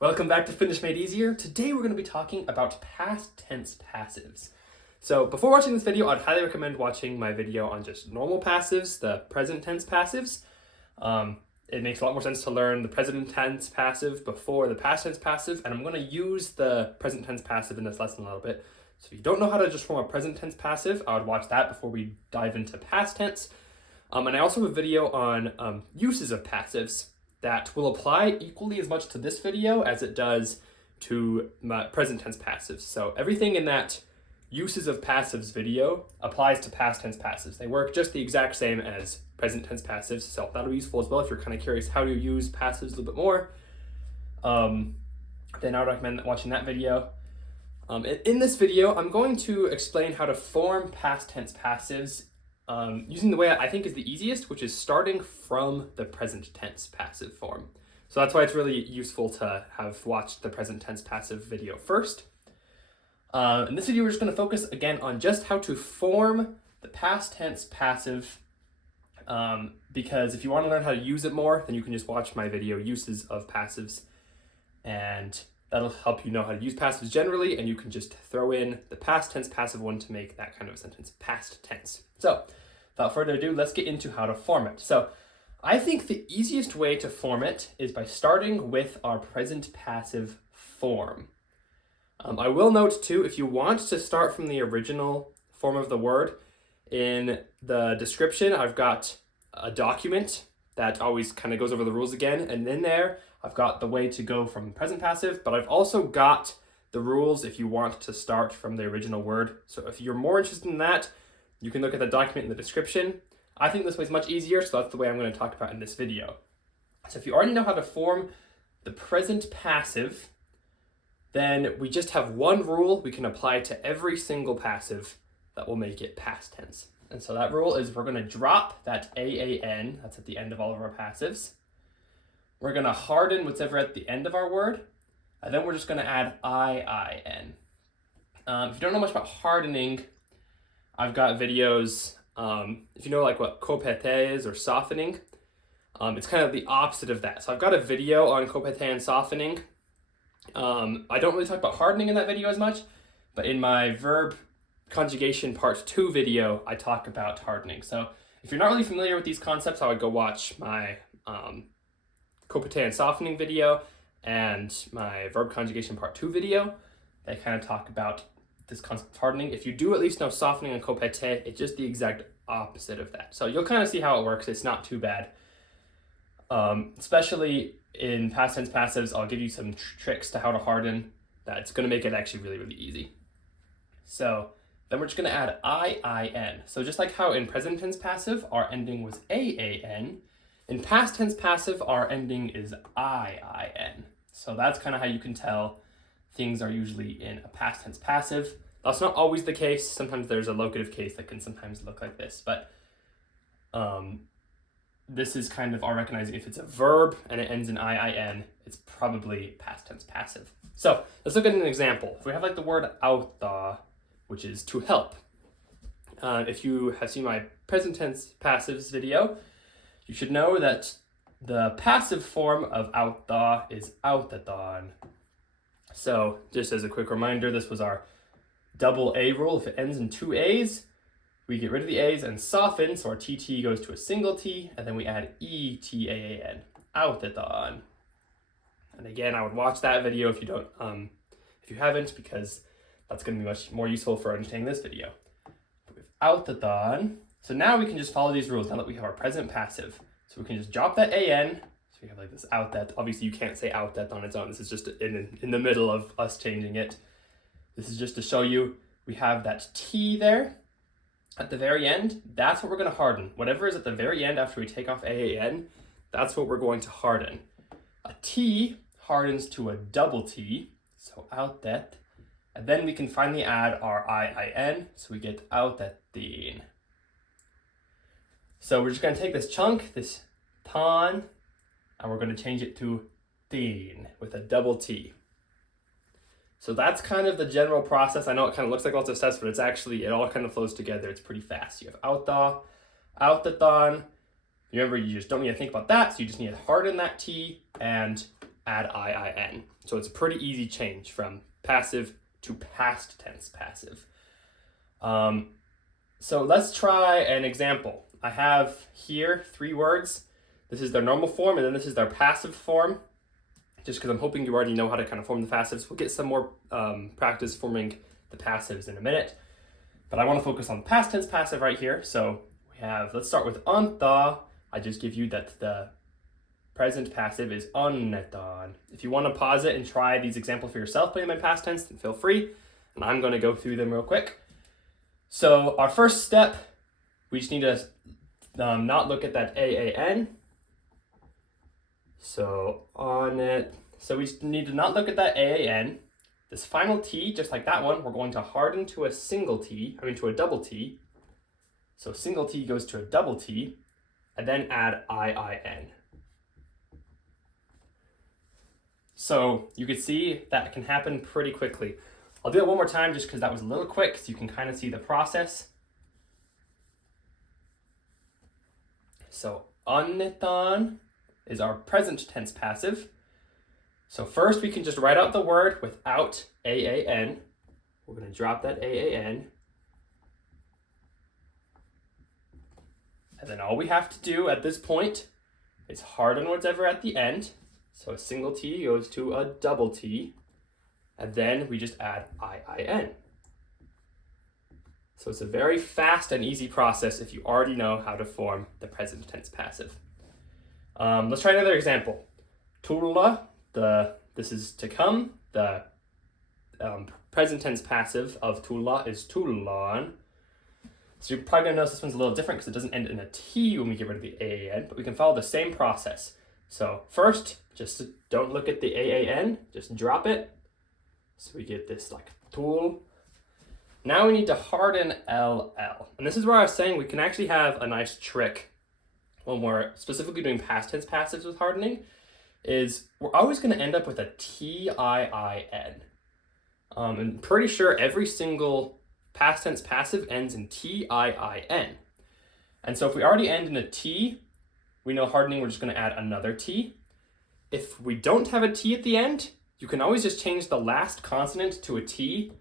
Welcome back to Finnish Made Easier. Today we're going to be talking about past tense passives. So before watching this video, I'd highly recommend watching my video on just normal passives, the present tense passives. It makes a lot more sense to learn the present tense passive before the past tense passive, and I'm going to use the present tense passive in this lesson a little bit. So if you don't know how to just form a present tense passive, I would watch that before we dive into past tense. And I also have a video on uses of passives that will apply equally as much to this video as it does to my present tense passives. So everything in that uses of passives video applies to past tense passives. They work just the exact same as present tense passives, so that'll be useful as well if you're kind of curious how to use passives a little bit more. Then I would recommend watching that video. In this video, I'm going to explain how to form past tense passives using the way I think is the easiest, which is starting from the present tense passive form. So that's why it's really useful to have watched the present tense passive video first. In this video, we're just going to focus again on just how to form the past tense passive, because if you want to learn how to use it more, then you can just watch my video, Uses of Passives, and that'll help you know how to use passives generally, and you can just throw in the past tense passive one to make that kind of a sentence past tense. So, without further ado, let's get into how to form it. So, I think the easiest way to form it is by starting with our present passive form. I will note too, if you want to start from the original form of the word, in the description, I've got a document that always kind of goes over the rules again, and in there, I've got the way to go from present passive, but I've also got the rules if you want to start from the original word. So if you're more interested in that, you can look at the document in the description. I think this way is much easier, so that's the way I'm going to talk about in this video. So if you already know how to form the present passive, then we just have one rule we can apply to every single passive that will make it past tense. And so that rule is we're going to drop that AAN, that's at the end of all of our passives. We're going to harden whatever at the end of our word, and then we're just going to add IIN. If you don't know much about hardening, I've got videos, if you know like what kopete is or softening, it's kind of the opposite of that. So I've got a video on kopete and softening. I don't really talk about hardening in that video as much, but in my verb conjugation part 2 video, I talk about hardening. So if you're not really familiar with these concepts, I would go watch my kopete and softening video and my verb conjugation part 2 video. They kind of talk about this concept of hardening. If you do at least know softening and kopete, it's just the exact opposite of that. So you'll kind of see how it works. It's not too bad. Especially in past tense passives, I'll give you some tricks to how to harden. That's going to make it actually really, really easy. So then we're just going to add IIN. So just like how in present tense passive, our ending was AAN, in past tense passive, our ending is IIN. So that's kind of how you can tell things are usually in a past tense passive. That's not always the case. Sometimes there's a locative case that can sometimes look like this, but this is kind of our recognizing if it's a verb and it ends in IIN, it's probably past tense passive. So let's look at an example. If we have like the word auttaa, which is to help. If you have seen my present tense passives video, you should know that the passive form of auttaa is autetaan. So just as a quick reminder, this was our double A rule. If it ends in two A's, we get rid of the A's and soften, so our TT goes to a single T, and then we add ETAAN, autetaan. And again, I would watch that video if you haven't, because that's going to be much more useful for understanding this video. But with autetaan, so now we can just follow these rules now that we have our present passive. So we can just drop that AN, so we have like this autet. Obviously you can't say autet on its own, this is just in the middle of us changing it. This is just to show you we have that T there at the very end. That's what we're going to harden. Whatever is at the very end after we take off AAN, that's what we're going to harden. A T hardens to a double T, so autet, and then we can finally add our IIN, so we get autettiin. So we're just going to take this chunk, this taan, and we're going to change it to tiin with a double T. So that's kind of the general process. I know it kind of looks like lots of steps, but it all kind of flows together. It's pretty fast. You have auttaa, autetaan. Remember, you just don't need to think about that, so you just need to harden that T and add IIN. So it's a pretty easy change from passive to past tense passive. So let's try an example. I have here 3 words. This is their normal form, and then this is their passive form, just because I'm hoping you already know how to kind of form the passives. We'll get some more practice forming the passives in a minute, but I want to focus on past tense passive right here. So we have, let's start with anta. I just give you that the present passive is annetaan. If you want to pause it and try these examples for yourself, putting them in past tense, then feel free. And I'm going to go through them real quick. So our first step, we just need to not look at that AAN. So on it. So we just need to not look at that AAN. This final T, just like that one, we're going to harden to a single T, to a double T. So single T goes to a double T, and then add IIN. So you can see that can happen pretty quickly. I'll do it one more time just because that was a little quick, so you can kind of see the process. So annetaan is our present tense passive. So first we can just write out the word without AAN. We're going to drop that AAN. And then all we have to do at this point is harden whatever at the end. So a single T goes to a double T. And then we just add IIN. So it's a very fast and easy process if you already know how to form the present tense passive. Let's try another example. Tulla, this is to come. The present tense passive of tulla is tullaan. So you're probably gonna notice this one's a little different because it doesn't end in a T when we get rid of the AAN, but we can follow the same process. So first, just don't look at the AAN, just drop it. So we get this like tool. Now we need to harden LL. And this is where I was saying we can actually have a nice trick when we're specifically doing past tense passives with hardening, is we're always going to end up with a TIIN. I'm pretty sure every single past tense passive ends in TIIN. And so if we already end in a T, we know hardening, we're just going to add another T. If we don't have a T at the end, you can always just change the last consonant to a T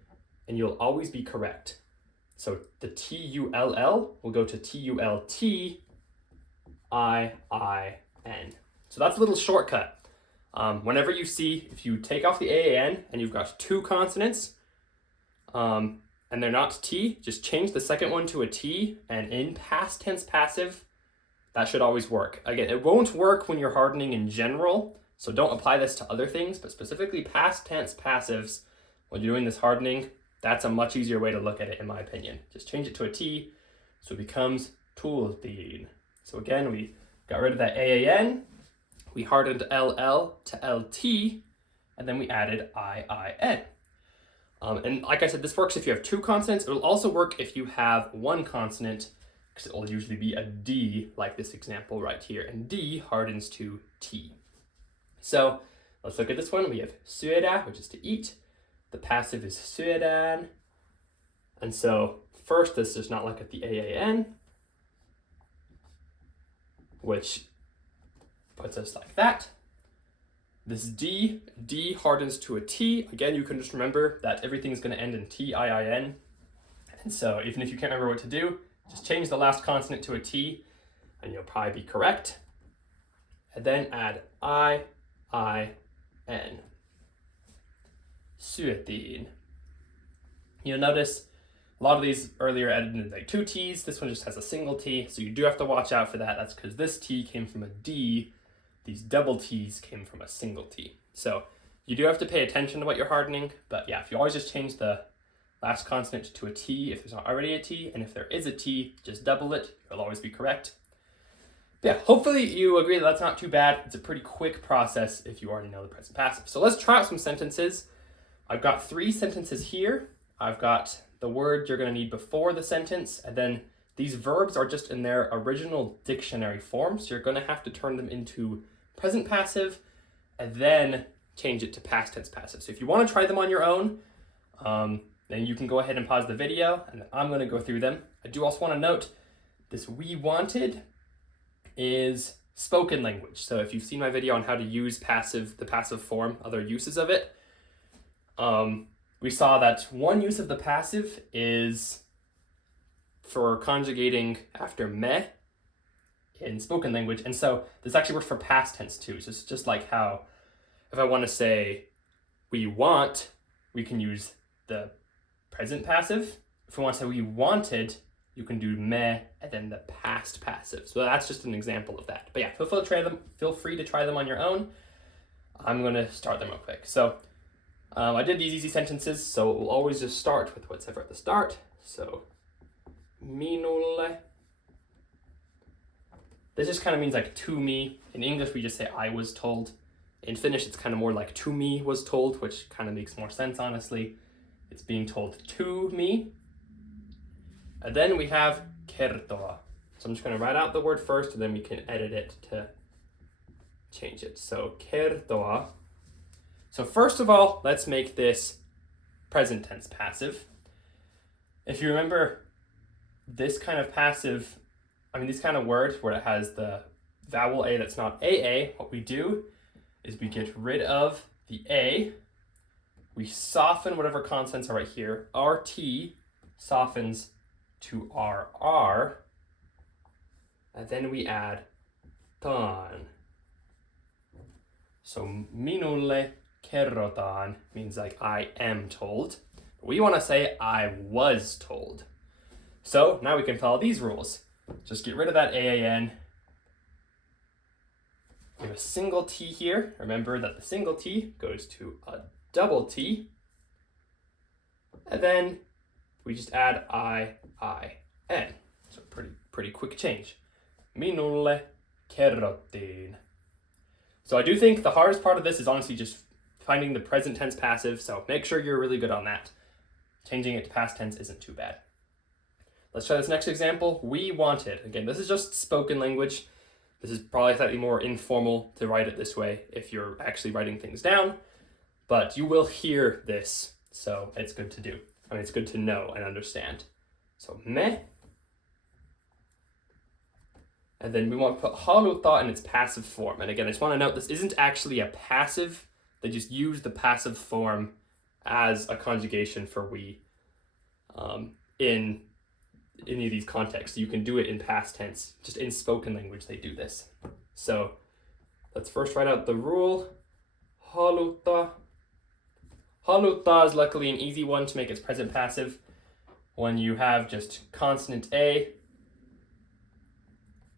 and you'll always be correct. So the TULL will go to TULTIIN. So that's a little shortcut. Whenever you see, if you take off the AAN and you've got 2 consonants and they're not T, just change the second one to a T, and in past tense passive, that should always work. Again, it won't work when you're hardening in general, so don't apply this to other things, but specifically past tense passives, when you're doing this hardening, that's a much easier way to look at it in my opinion. Just change it to a T, so it becomes tultiin. So again, we got rid of that AAN, we hardened LL to LT, and then we added IIN. And like I said, this works if you have 2 consonants. It will also work if you have 1 consonant, because it will usually be a D, like this example right here, and D hardens to T. So let's look at this one. We have syödä, which is to eat. The passive is syödään. And so first, let's just not look at the AAN, which puts us like that. This D hardens to a T. Again, you can just remember that everything's going to end in TIIN. And so even if you can't remember what to do, just change the last consonant to a T and you'll probably be correct. And then add IIN. Syötiin. You'll notice a lot of these earlier ended like 2 T's. This one just has a single T, so you do have to watch out for that. That's because this T came from a D. These double T's came from a single T. So you do have to pay attention to what you're hardening, but yeah, if you always just change the last consonant to a T if there's not already a T, and if there is a T, just double it. You'll always be correct. But yeah, hopefully you agree that that's not too bad. It's a pretty quick process if you already know the present passive. So let's try out some sentences. I've got 3 sentences here. I've got the word you're going to need before the sentence, and then these verbs are just in their original dictionary form, so you're going to have to turn them into present passive and then change it to past tense passive. So if you want to try them on your own, then you can go ahead and pause the video, and I'm going to go through them. I do also want to note this "we wanted" is spoken language. So if you've seen my video on how to use the passive form, other uses of it, we saw that one use of the passive is for conjugating after me in spoken language. And so this actually works for past tense too. So it's just like how if I want to say we want, we can use the present passive. If we want to say we wanted, you can do me and then the past passive. So that's just an example of that. But yeah, feel free to try them on your own. I'm going to start them real quick. So I did these easy sentences, so we'll always just start with what's ever at the start. So minulle. This just kind of means like to me. In English, we just say I was told. In Finnish, it's kind of more like to me was told, which kind of makes more sense, honestly. It's being told to me. And then we have kertoa. So I'm just going to write out the word first, and then we can edit it to change it. So kertoa. So first of all, let's make this present tense passive. If you remember this kind of passive, these kind of words where it has the vowel A that's not AA, what we do is we get rid of the A, we soften whatever consonants are right here. RT softens to RR, and then we add tan. So minulle kerrotaan means like I am told. We want to say I was told. So now we can follow these rules. Just get rid of that AAN. We have a single T here. Remember that the single T goes to a double T. And then we just add I-N. So pretty quick change. Minulle kerrottiin. So I do think the hardest part of this is honestly just finding the present tense passive. So make sure you're really good on that. Changing it to past tense isn't too bad. Let's try this next example. We wanted. Again, this is just spoken language. This is probably slightly more informal to write it this way if you're actually writing things down, but you will hear this, so it's good to do. It's good to know and understand. So me, and then we want to put haluta in its passive form. And again, I just want to note this isn't actually a passive. They just use the passive form as a conjugation for we in any of these contexts. You can do it in past tense. Just in spoken language, they do this. So let's first write out the rule. Haluta. Haluta is luckily an easy one to make its present passive. When you have just consonant A,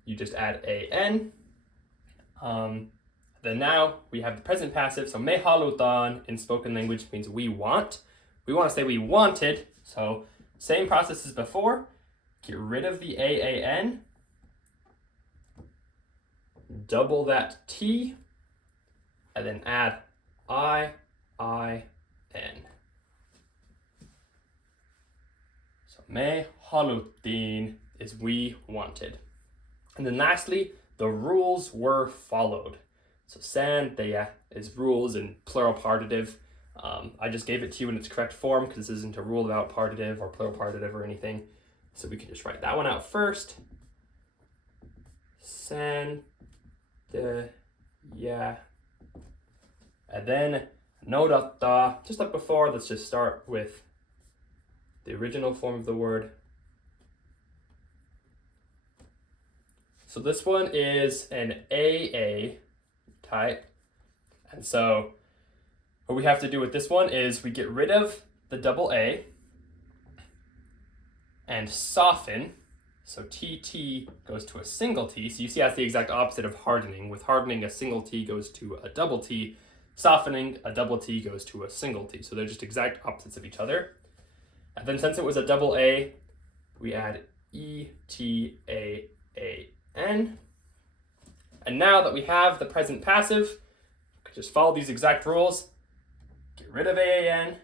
you just add AN. Then now we have the present passive. So me halutaan in spoken language means we want. We want to say we wanted. So same process as before. Get rid of the AAN, double that T, and then add IIN. So me haluttiin is we wanted. And then lastly, the rules were followed. So sääntöjä is rules in plural partitive. I just gave it to you in its correct form because this isn't a rule about partitive or plural partitive or anything. So we can just write that one out first. Sääntöjä. And then noudattaa. Just like before, let's just start with the original form of the word. So this one is an AA type. And so what we have to do with this one is we get rid of the double A and soften. So TT goes to a single T. So you see that's the exact opposite of hardening. With hardening, a single T goes to a double T. Softening, a double T goes to a single T. So they're just exact opposites of each other. And then since it was a double A, we add ETAAN. And now that we have the present passive, we can just follow these exact rules. Get rid of AAN.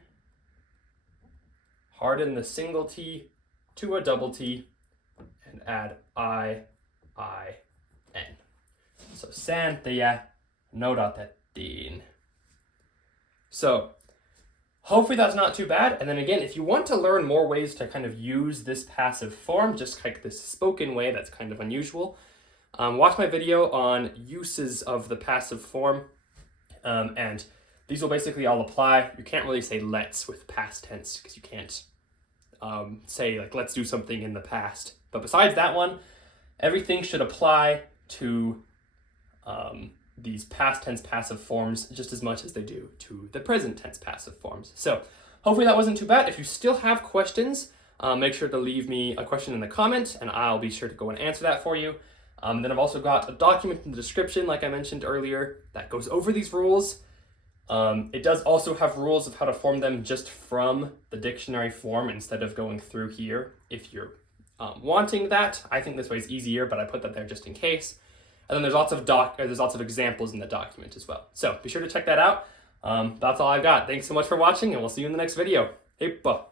Harden the single T to a double T and add IIN. So sääntöjä noudatettiin. So hopefully that's not too bad. And then again, if you want to learn more ways to kind of use this passive form, just like this spoken way that's kind of unusual, watch my video on uses of the passive form, and these will basically all apply. You can't really say let's with past tense because you can't say like let's do something in the past. But besides that one, everything should apply to these past tense passive forms just as much as they do to the present tense passive forms. So hopefully that wasn't too bad. If you still have questions, make sure to leave me a question in the comment and I'll be sure to go and answer that for you. Then I've also got a document in the description, like I mentioned earlier, that goes over these rules. It does also have rules of how to form them just from the dictionary form instead of going through here if you're wanting that. I think this way is easier, but I put that there just in case. And then there's lots of examples in the document as well. So be sure to check that out. That's all I've got. Thanks so much for watching, and we'll see you in the next video. Hey, bye.